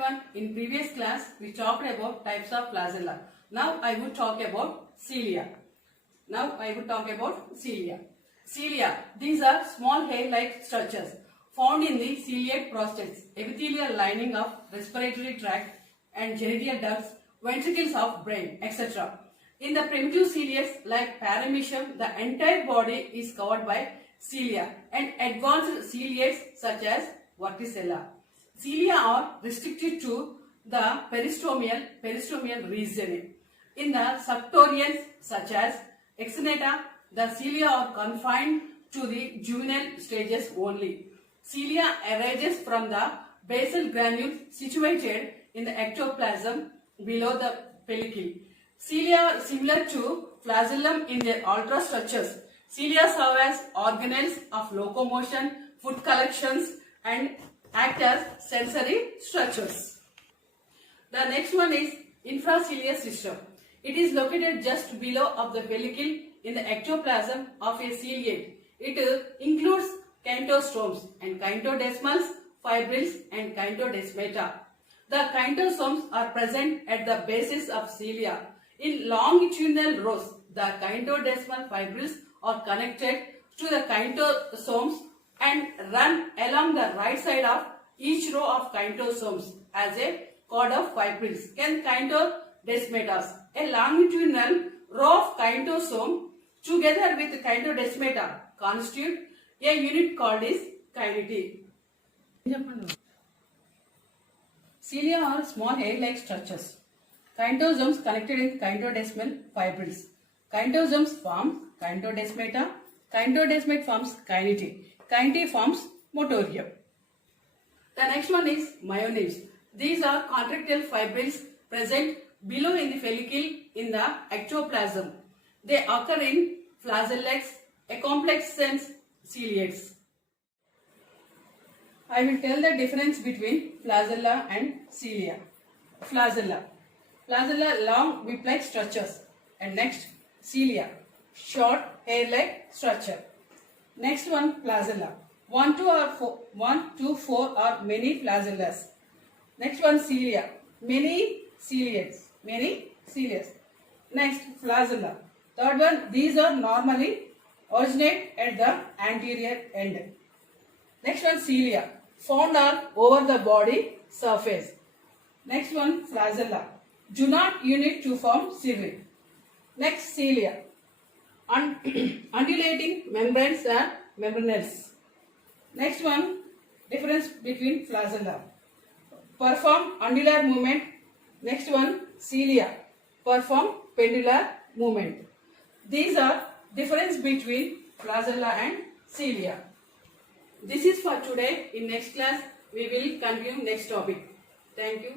everyone, in previous class we talked about types of flagella. Now I would talk about cilia. Cilia, these are small hair-like structures found in the ciliate prostates, epithelial lining of respiratory tract and genital ducts, ventricles of brain, etc. In the primitive ciliates like Paramecium, the entire body is covered by cilia, and advanced ciliates such as Verticella. Cilia are restricted to the peristomial region. In the Suctorians such as Exenata, the cilia are confined to the juvenile stages only. Cilia arises from the basal granules situated in the ectoplasm below the pellicle. Cilia are similar to flagellum in their ultrastructures. Cilia serve as organelles of locomotion, food collections, and act as sensory structures. The next one is infraciliary system. It is located just below of the pellicle in the ectoplasm of a ciliate. It includes kinetostomes and kinetodesmals, fibrils, and kinetodesmata. The kinetosomes are present at the basis of cilia. In longitudinal rows, the kinetodesmal fibrils are connected to the kinetosomes and run along the right side of each row of kinetosomes as a cord of fibrils. Kinetodesmatas. A longitudinal row of kinetosome together with kinetodesmata constitute a unit called is kinety. Cilia are small hair-like structures. Kinetosomes connected in kinetodesmal fibrils. Kinetosomes form kinetodesmata. Kinetodesmate forms kinety. Kinety forms motorium. The next one is myonemes. These are contractile fibrils present below in the follicle in the ectoplasm. They occur in flagellates, accomplex-sense ciliates. I will tell the difference between flagella and cilia. Flagella, long whip-like structures, and next cilia, short hair-like structure. Next one, flagella, 1 to 4 or many flagellas. Next one, cilia, many ciliates. Next, flagella. Third one, these are normally originate at the anterior end. Next one, cilia, found all over the body surface. Next one, flagella, do not unite to form cilia. Next, cilia, undulating membranes are membranelles. Next one, difference between flagella, perform undular movement. Next one, cilia, perform pendular movement. These are difference between flagella and cilia. This is for today. In next class, we will continue next topic. Thank you.